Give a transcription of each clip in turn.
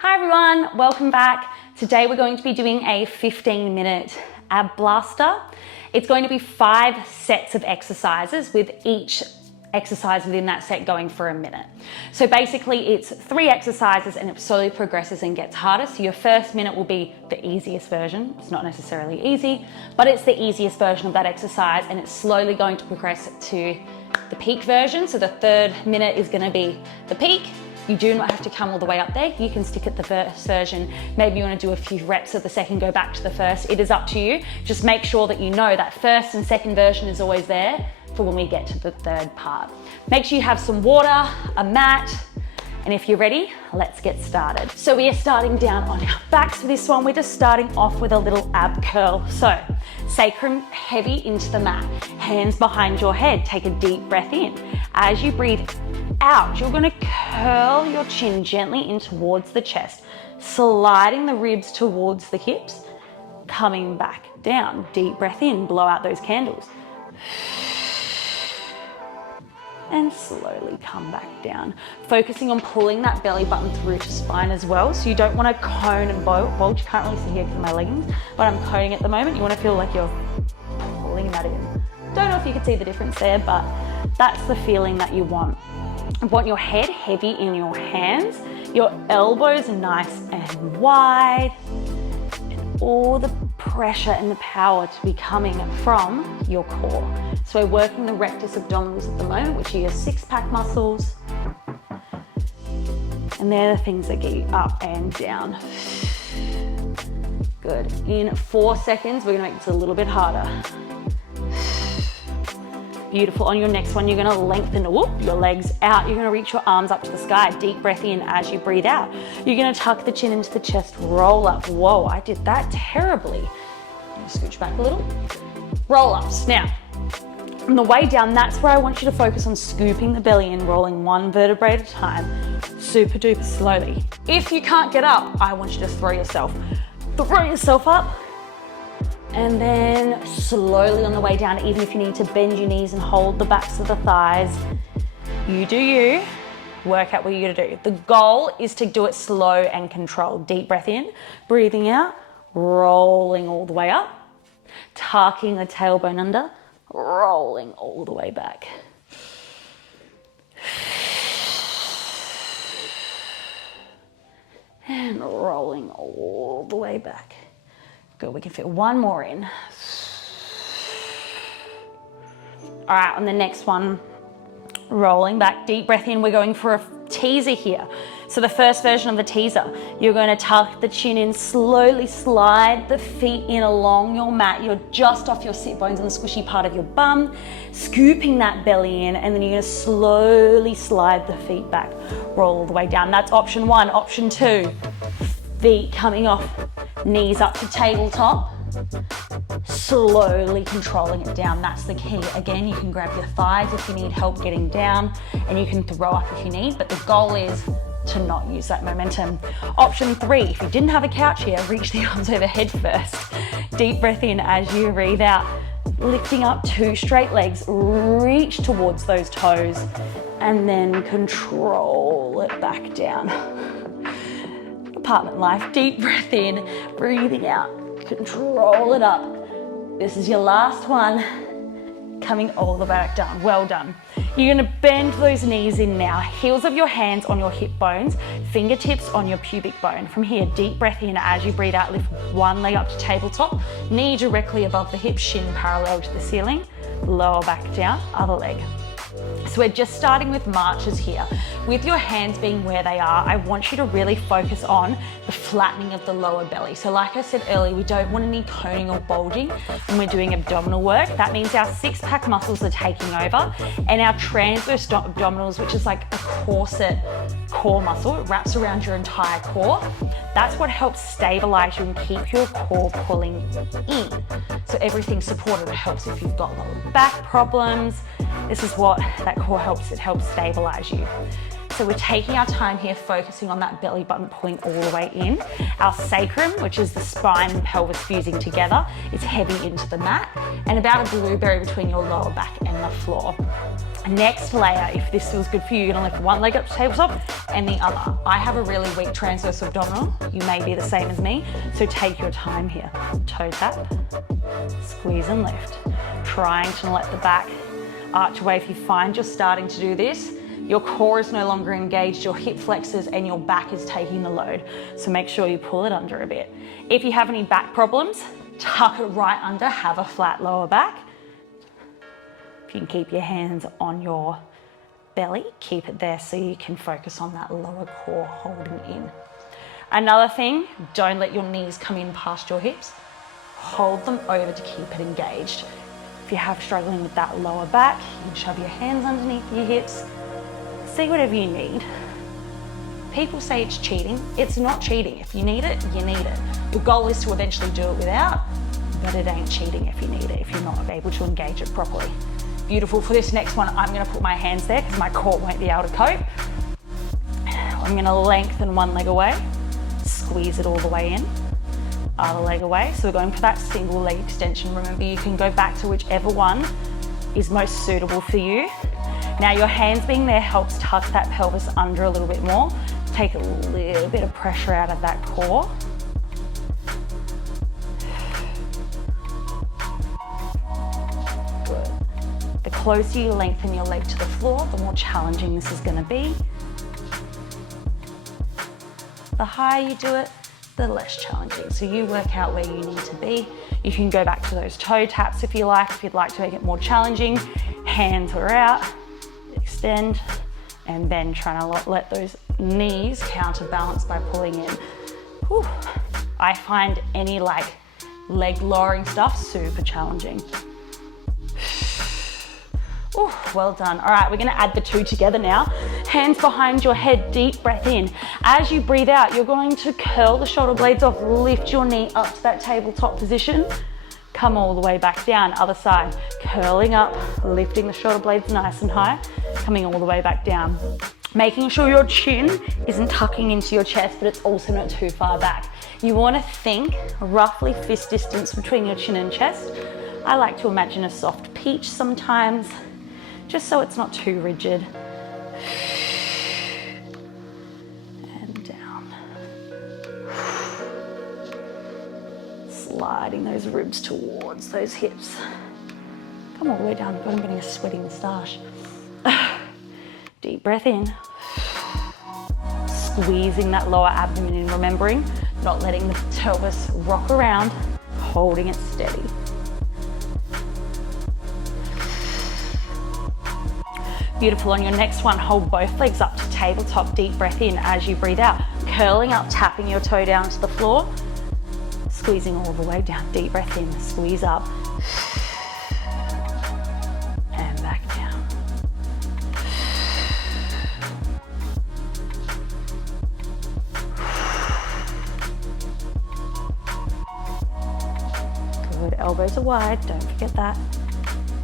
Hi everyone, welcome back. Today we're going to be doing a 15-minute ab blaster. It's going to be 5 sets of exercises with each exercise within that set going for a minute. So basically it's 3 exercises and it slowly progresses and gets harder. So your first minute will be the easiest version. It's not necessarily easy, but it's the easiest version of that exercise, and it's slowly going to progress to the peak version. So the 3rd minute is going to be the peak. You do not have to come all the way up there. You can stick at the first version. Maybe you want to do a few reps of the second, go back to the first. It is up to you. Just make sure that you know that first and second version is always there for when we get to the 3rd part. Make sure you have some water, a mat, and if you're ready, let's get started. So we are starting down on our backs for this one. We're just starting off with a little ab curl. So sacrum heavy into the mat, hands behind your head. Take a deep breath in. As you breathe out, you're gonna curl your chin gently in towards the chest, sliding the ribs towards the hips, coming back down. Deep breath in, blow out those candles. And slowly come back down. Focusing on pulling that belly button through to spine as well. So you don't wanna cone and bulge. You can't really see here because of my leggings, but I'm coning at the moment. You wanna feel like you're pulling that in. Don't know if you can see the difference there, but that's the feeling that you want. You want your head heavy in your hands, your elbows nice and wide, and all the pressure and the power to be coming from your core. So we're working the rectus abdominals at the moment, which are your 6-pack muscles. And they're the things that get you up and down. Good. In 4 seconds, we're gonna make this a little bit harder. Beautiful. On your next one, you're gonna lengthen your legs out. You're gonna reach your arms up to the sky. Deep breath in as you breathe out. You're gonna tuck the chin into the chest, roll up. Whoa, I did that terribly. Scooch back a little. Roll ups. Now, on the way down, that's where I want you to focus on scooping the belly in, rolling 1 vertebrae at a time, super duper slowly. If you can't get up, I want you to throw yourself up. And then slowly on the way down, even if you need to bend your knees and hold the backs of the thighs, you do you. Work out what you're gonna do. The goal is to do it slow and controlled. Deep breath in, breathing out, rolling all the way up, tucking the tailbone under, rolling all the way back. And rolling all the way back. Good, we can fit 1 more in. All right, on the next one, rolling back, deep breath in. We're going for a teaser here. So the first version of the teaser, you're going to tuck the chin in, slowly slide the feet in along your mat. You're just off your sit bones on the squishy part of your bum, scooping that belly in, and then you're going to slowly slide the feet back. Roll all the way down. That's option 1. Option 2, feet coming off, knees up to tabletop, slowly controlling it down. That's the key. Again, you can grab your thighs if you need help getting down, and you can throw up if you need, but the goal is to not use that momentum. Option 3, if you didn't have a couch here, reach the arms overhead first. Deep breath in as you breathe out, lifting up 2 straight legs, reach towards those toes, and then control it back down. Apartment life, deep breath in, breathing out, control it up. This is your last one, coming all the way back down. Well done. You're gonna bend those knees in now, heels of your hands on your hip bones, fingertips on your pubic bone. From here, deep breath in as you breathe out, lift 1 leg up to tabletop, knee directly above the hip, shin parallel to the ceiling, lower back down, other leg. So we're just starting with marches here. With your hands being where they are, I want you to really focus on the flattening of the lower belly. So like I said earlier, we don't want any coning or bulging when we're doing abdominal work. That means our 6-pack muscles are taking over, and our transverse abdominals, which is like a corset core muscle, it wraps around your entire core. That's what helps stabilize you and keep your core pulling in. So everything's supported. It helps if you've got lower back problems. This is what that core helps. It helps stabilize you. So we're taking our time here, focusing on that belly button pulling all the way in. Our sacrum, which is the spine and pelvis fusing together, is heavy into the mat, and about a blueberry between your lower back and the floor. Next layer, if this feels good for you, you're gonna lift one leg up to tabletop and the other. I have a really weak transverse abdominal. You may be the same as me, so take your time here. Toe tap, squeeze and lift. Trying to let the back arch away. If you find you're starting to do this, your core is no longer engaged, your hip flexors and your back is taking the load. So make sure you pull it under a bit. If you have any back problems, tuck it right under, have a flat lower back. If you can keep your hands on your belly, keep it there so you can focus on that lower core holding in. Another thing, don't let your knees come in past your hips. Hold them over to keep it engaged. If you have struggling with that lower back, you can shove your hands underneath your hips. See whatever you need. People say it's cheating. It's not cheating. If you need it, you need it. Your goal is to eventually do it without, but it ain't cheating if you need it, if you're not able to engage it properly. Beautiful. For this next one, I'm gonna put my hands there because my core won't be able to cope. I'm gonna lengthen one leg away, squeeze it all the way in, other leg away. So we're going for that single leg extension. Remember, you can go back to whichever one is most suitable for you. Now your hands being there helps tuck that pelvis under a little bit more, take a little bit of pressure out of that core. Good. The closer you lengthen your leg to the floor, the more challenging this is going to be. The higher you do it, the less challenging. So you work out where you need to be. You can go back to those toe taps if you like. If you'd like to make it more challenging, hands are out, extend, and then trying to let those knees counterbalance by pulling in. Whew. I find any like leg lowering stuff super challenging. Ooh, well done. All right, we're gonna add the two together now. Hands behind your head, deep breath in. As you breathe out, you're going to curl the shoulder blades off, lift your knee up to that tabletop position. Come all the way back down, other side. Curling up, lifting the shoulder blades nice and high, coming all the way back down. Making sure your chin isn't tucking into your chest, but it's also not too far back. You wanna think roughly fist distance between your chin and chest. I like to imagine a soft peach sometimes, just so it's not too rigid. And down. Sliding those ribs towards those hips. Come all the way down. God, I'm getting a sweaty moustache. Deep breath in. Squeezing that lower abdomen in, remembering not letting the pelvis rock around, holding it steady. Beautiful. On your next one, hold both legs up to tabletop, deep breath in as you breathe out. Curling up, tapping your toe down to the floor, squeezing all the way down. Deep breath in, squeeze up, and back down. Good, elbows are wide, don't forget that.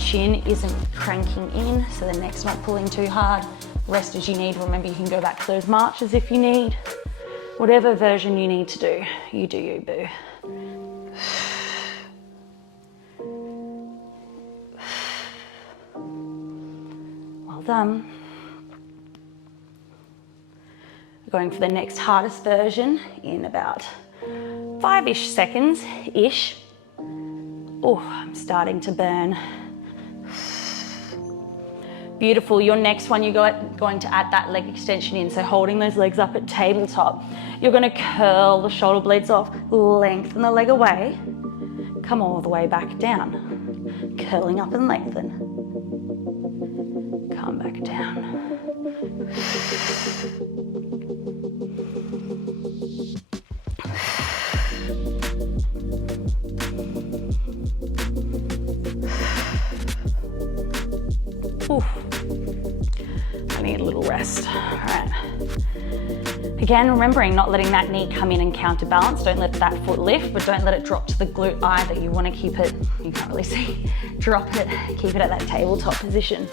Chin isn't cranking in, so the neck's not pulling too hard. Rest as you need. Remember, you can go back to those marches if you need. Whatever version you need to do, you do you, boo. Well done. Going for the next hardest version in about 5-ish seconds-ish. Oh, I'm starting to burn. Beautiful. Your next one, you're going to add that leg extension in. So holding those legs up at tabletop, you're going to curl the shoulder blades off, lengthen the leg away, come all the way back down, curling up and lengthen, come back down. Ooh. I need a little rest. All right. Again, remembering not letting that knee come in and counterbalance. Don't let that foot lift, but don't let it drop to the glute either. You want to keep it, you can't really see, drop it, keep it at that tabletop position.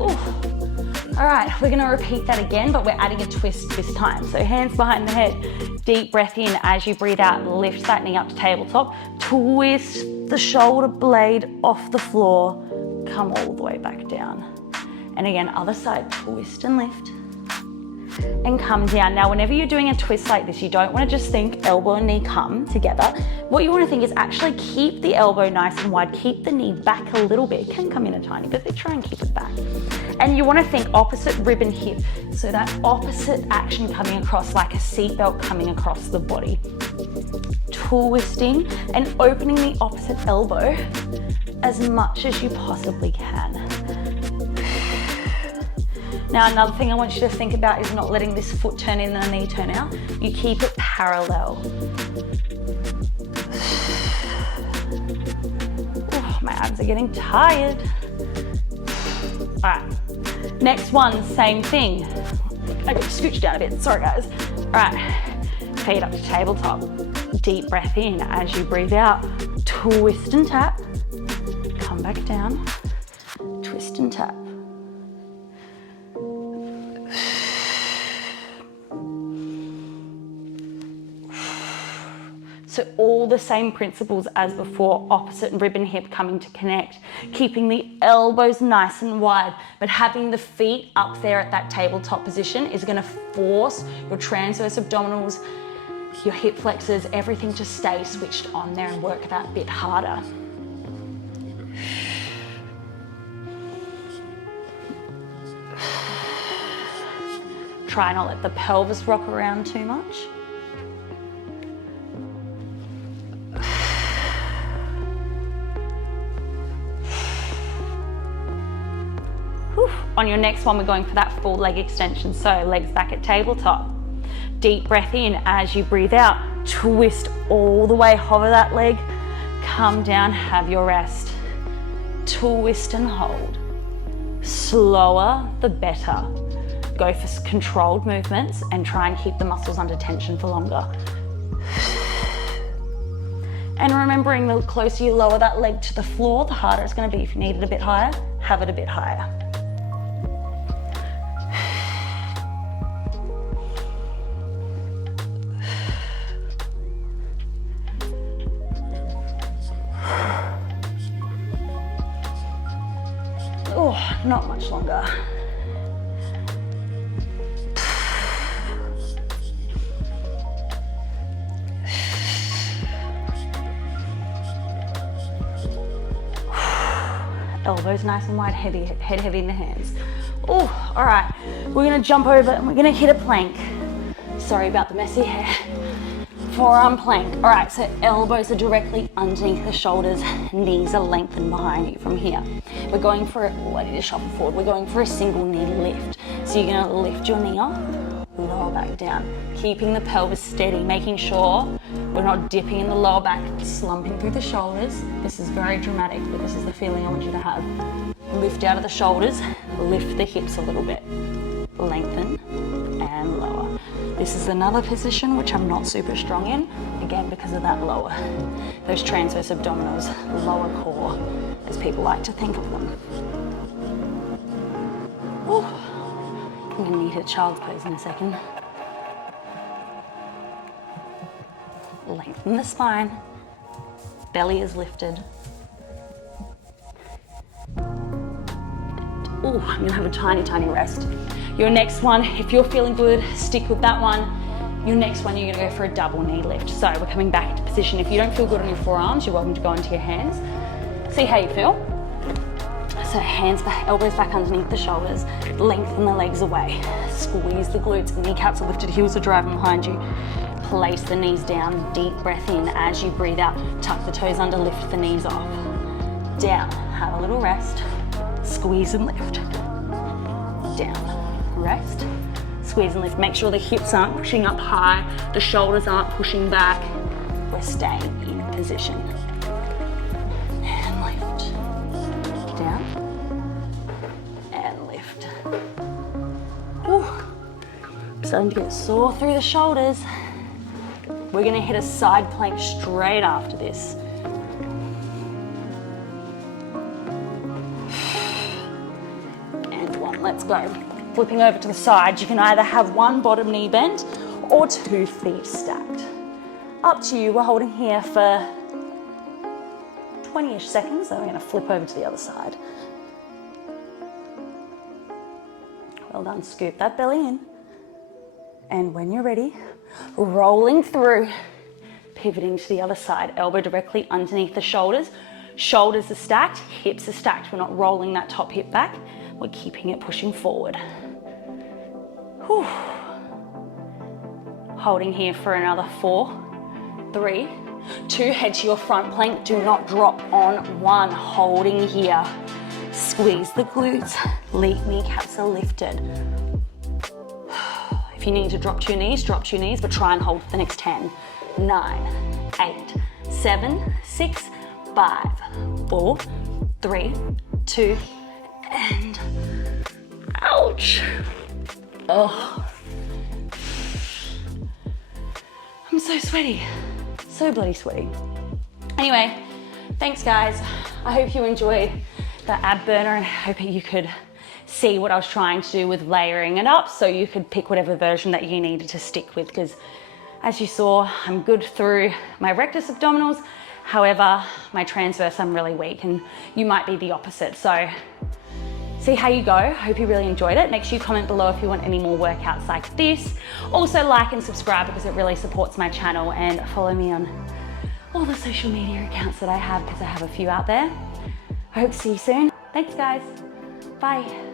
Ooh. right, we're gonna repeat that again, but we're adding a twist this time. So hands behind the head, deep breath in. As you breathe out, lift that knee up to tabletop. Twist the shoulder blade off the floor. Come all the way back down. And again, other side, twist and lift. And come down. Now, whenever you're doing a twist like this, you don't want to just think elbow and knee come together. What you want to think is actually keep the elbow nice and wide, keep the knee back a little bit. It can come in a tiny bit, but try and keep it back. And you want to think opposite rib and hip. So that opposite action coming across like a seatbelt coming across the body. Twisting and opening the opposite elbow as much as you possibly can. Now, another thing I want you to think about is not letting this foot turn in and the knee turn out. You keep it parallel. Oh, my abs are getting tired. All right, next one, same thing. I got to scooch down a bit, sorry guys. All right, feet up to tabletop. Deep breath in as you breathe out. Twist and tap. Come back down. Twist and tap. So all the same principles as before, opposite rib and hip coming to connect, keeping the elbows nice and wide, but having the feet up there at that tabletop position is gonna force your transverse abdominals, your hip flexors, everything to stay switched on there and work that bit harder. Try not let the pelvis rock around too much. On your next one, we're going for that full leg extension. So legs back at tabletop. Deep breath in as you breathe out. Twist all the way, hover that leg. Come down, have your rest. Twist and hold. Slower, the better. Go for controlled movements and try and keep the muscles under tension for longer. And remembering the closer you lower that leg to the floor, the harder it's going to be. If you need it a bit higher, have it a bit higher. Oh, not much longer. Elbows nice and wide, head heavy in the hands. Oh, all right. We're gonna jump over and we're gonna hit a plank. Sorry about the messy hair. Forearm plank. All right, so elbows are directly underneath the shoulders, knees are lengthened behind you from here. We're going for, I need to shuffle forward. We're going for a single knee lift. So you're gonna lift your knee up, lower back down, keeping the pelvis steady, making sure we're not dipping in the lower back, slumping through the shoulders. This is very dramatic, but this is the feeling I want you to have. Lift out of the shoulders, lift the hips a little bit, lengthen and lower. This is another position which I'm not super strong in, again because of that lower, those transverse abdominals, lower core, as people like to think of them. Ooh. I'm gonna need a child's pose in a second. Lengthen the spine, belly is lifted. Ooh, I'm gonna have a tiny, tiny rest. Your next one, if you're feeling good, stick with that one. Your next one, you're gonna go for a double knee lift. So we're coming back into position. If you don't feel good on your forearms, you're welcome to go into your hands. See how you feel. So hands back, elbows back underneath the shoulders, lengthen the legs away. Squeeze the glutes, the kneecaps are lifted, heels are driving behind you. Place the knees down, deep breath in. As you breathe out, tuck the toes under, lift the knees off. Down, have a little rest. Squeeze and lift. Down, rest. Squeeze and lift. Make sure the hips aren't pushing up high, the shoulders aren't pushing back. We're staying in position. And lift. Down. And lift. Whew. I'm starting to get sore through the shoulders. We're gonna hit a side plank straight after this. And one, let's go. flipping over to the side, you can either have one bottom knee bent or 2 feet stacked. Up to you. We're holding here for 20-ish seconds, then we're going to flip over to the other side. Well done. Scoop that belly in. And when you're ready, rolling through, pivoting to the other side, elbow directly underneath the shoulders. Shoulders are stacked, hips are stacked. We're not rolling that top hip back. We're keeping it pushing forward. Whew. Holding here for another 4, 3, 2. Head to your front plank. Do not drop on 1. Holding here. Squeeze the glutes. Kneecaps are lifted. If you need to drop to your knees, drop to your knees, but try and hold for the next 10, 9, 8, 7, 6, 5, 4, 3, 2, and ouch. Oh, I'm so sweaty, so bloody sweaty. Anyway, thanks guys. I hope you enjoyed the ab burner, and I hope you could see what I was trying to do with layering it up so you could pick whatever version that you needed to stick with, because as you saw, I'm good through my rectus abdominals. However, my transverse, I'm really weak, and you might be the opposite. So see how you go. Hope you really enjoyed it. Make sure you comment below if you want any more workouts like this. Also like and subscribe because it really supports my channel, and follow me on all the social media accounts that I have, because I have a few out there. I hope to see you soon. Thanks guys. Bye.